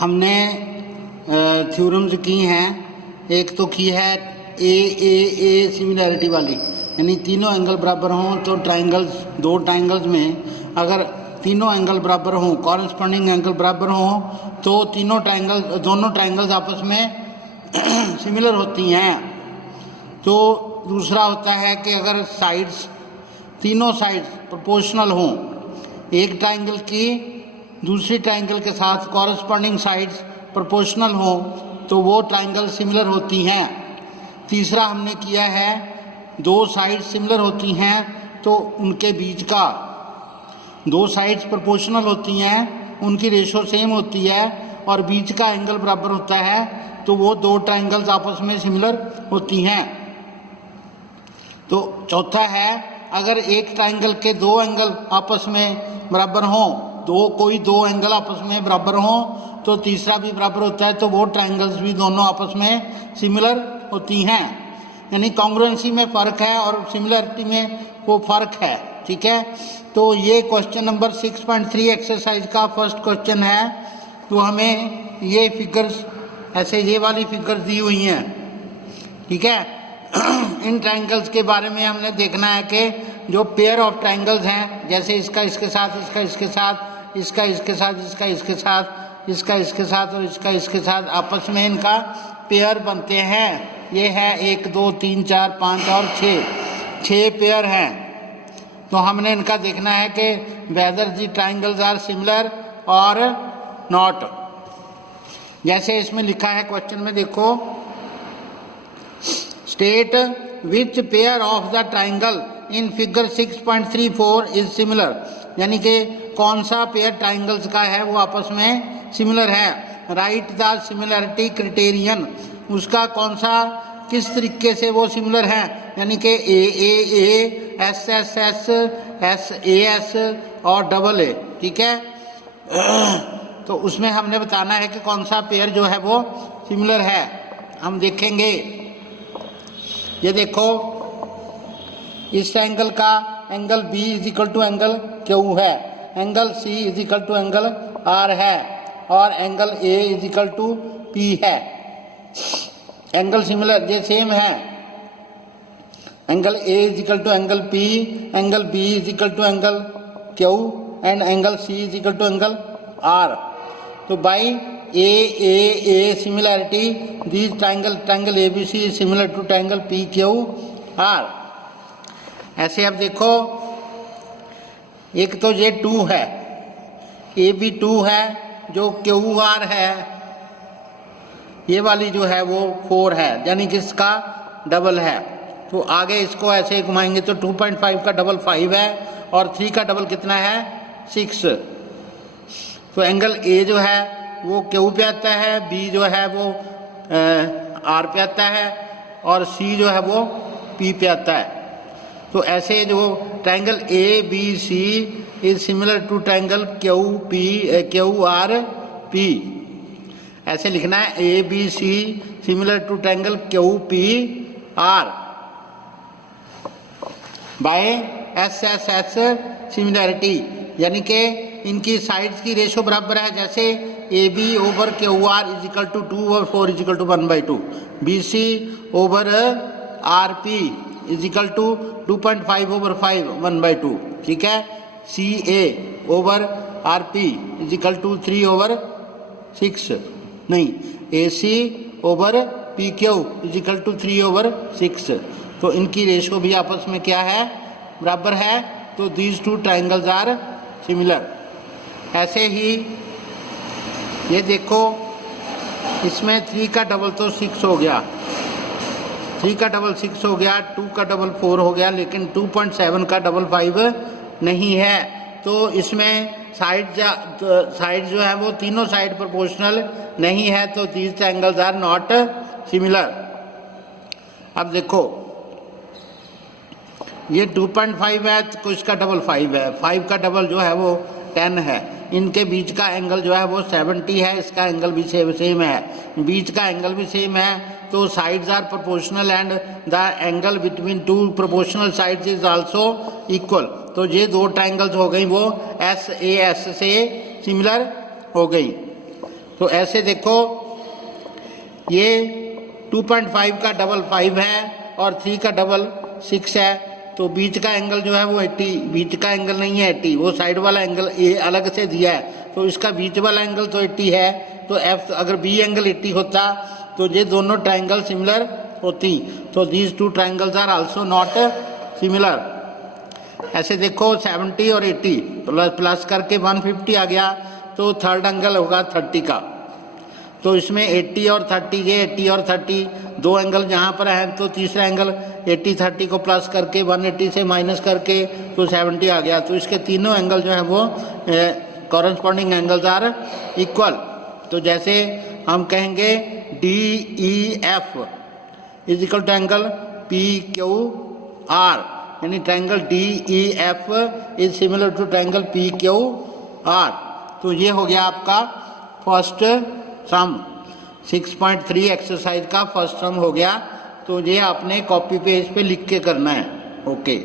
हमने थ्योरम्स की हैं। एक तो की है ए सिमिलैरिटी वाली, यानी तीनों एंगल बराबर हों तो ट्राइंगल्स, दो ट्राइंगल्स में अगर तीनों एंगल बराबर हों, कॉरस्पॉन्डिंग एंगल बराबर हों, तो दोनों ट्राइंगल्स आपस में सिमिलर होती हैं। तो दूसरा होता है कि अगर तीनों साइड्स प्रोपोर्शनल हों, एक ट्राइंगल की दूसरी ट्राइंगल के साथ कॉरस्पॉन्डिंग साइड्स प्रोपोर्शनल हों, तो वो ट्राइंगल सिमिलर होती हैं। तीसरा हमने किया है दो साइड्स सिमिलर होती हैं तो उनके बीच का, दो साइड्स प्रोपोर्शनल होती हैं, उनकी रेशो सेम होती है और बीच का एंगल बराबर होता है, तो वो दो ट्राइंगल्स आपस में सिमिलर होती हैं। तो चौथा है अगर एक ट्राइंगल के दो एंगल आपस में बराबर हों, कोई दो एंगल आपस में बराबर हों, तो तीसरा भी बराबर होता है, तो वो ट्राइंगल्स भी दोनों आपस में सिमिलर होती हैं। यानी कॉन्ग्रुएंसी में फ़र्क है और सिमिलरिटी में वो फ़र्क है। ठीक है, तो ये क्वेश्चन नंबर 6.3 एक्सरसाइज का फर्स्ट क्वेश्चन है। तो हमें ये फिगर्स ऐसे ये वाली फिगर्स दी हुई हैं। ठीक है, इन ट्राइंगल्स के बारे में हमने देखना है कि जो पेयर ऑफ ट्राइंगल्स हैं, जैसे इसका इसके साथ, इसका इसके साथ, इसका इसके साथ, इसका इसके साथ, इसका इसके साथ और इसका इसके साथ, आपस में इनका पेयर बनते हैं। ये है 1 2 3 4 5 और 6 पेयर हैं। तो हमने इनका देखना है कि whether the triangles are similar और नॉट। जैसे इसमें लिखा है क्वेश्चन में, देखो, state which pair of the triangle in figure 6.34 is similar, यानी कि कौन सा पेयर ट्राइंगल्स का है वो आपस में सिमिलर है। राइट द सिमिलरिटी क्राइटेरियन, उसका कौन सा, किस तरीके से वो सिमिलर है, यानी कि ए, एस, एस और डबल ए। ठीक है, तो उसमें हमने बताना है कि कौन सा पेयर जो है वो सिमिलर है। हम देखेंगे, ये देखो, इस एंगल का angle B is equal to angle Q है, angle C is equal to angle R है और angle A is equal to P है। एंगल सिमिलर, ये सेम है। Angle A is equal to angle P, angle B is equal to angle Q and angle C is equal to angle R. तो by a similarity this triangle A B C is similar to triangle P Q R. ऐसे अब देखो, एक तो ये 2 है, A B 2 है, जो क्यू आर है ये वाली जो है वो 4 है, यानी कि इसका डबल है। तो आगे इसको ऐसे घुमाएंगे तो 2.5 का डबल 5 है और 3 का डबल कितना है, 6। तो एंगल ए जो है वो क्यू पे आता है, बी जो है वो आर पे आता है और सी जो है वो पी पे आता है। तो ऐसे जो triangle A B C is similar to triangle Q R P, ऐसे लिखना है, A B C similar to triangle Q P R by S similarity, यानी कि इनकी साइड्स की रेशो बराबर है। जैसे A B over Q R is equal to 2 और 4 is equal to 1/2, B C over R P is equal to 2.5 over 5 1/2। ठीक है, C A over R P is equal to 3 over 6, नहीं, A C over P Q is equal to 3 over 6। तो इनकी ratio भी आपस में क्या है, बराबर है। तो दीज 2 ट्राइंगल्स आर सिमिलर। ऐसे ही ये देखो, इसमें 3 का डबल तो 6 हो गया, 3 का डबल 6 हो गया, 2 का डबल 4 हो गया, लेकिन 2.7 का डबल 5 नहीं है। तो इसमें साइड जो है वो तीनों साइड प्रोपोर्शनल नहीं है, तो these triangles are not similar. अब देखो, ये 2.5 है तो इसका डबल 5 है, 5 का डबल जो है वो 10 है। इनके बीच का एंगल जो है वो 70 है, इसका एंगल भी सेम है, बीच का एंगल भी सेम है। तो sides are proportional and the angle between 2 proportional sides is also equal. तो ये 2 ट्राइंगल्स हो गई वो एस से सिमिलर हो गई। तो ऐसे देखो ये 2.5 का डबल 5 है और 3 का डबल 6 है, तो बीच का एंगल जो है वो 80, बीच का एंगल नहीं है 80, वो साइड वाला एंगल ये अलग से दिया है, तो इसका बीच वाला एंगल तो 80 है, तो एफ अगर बी एंगल 80 होता तो ये दोनों ट्राइंगल सिमिलर होती, तो these two triangles are also not similar. ऐसे देखो 70 और 80 प्लस करके 150 आ गया, तो थर्ड एंगल होगा 30 का, तो इसमें 80 और 30, ये 80 और 30 दो एंगल जहाँ पर हैं, तो तीसरा एंगल 80 30 को प्लस करके 180 से माइनस करके तो 70 आ गया, तो इसके तीनों एंगल जो है वो कॉरेस्पॉन्डिंग एंगल्स आर इक्वल। तो जैसे हम कहेंगे DEF is equal to angle PQR, यानी triangle DEF is similar to triangle PQR। तो ये हो गया आपका फर्स्ट सम, 6.3 एक्सरसाइज का फर्स्ट सम हो गया। तो ये आपने कॉपी पेज पे लिख के करना है। ओके।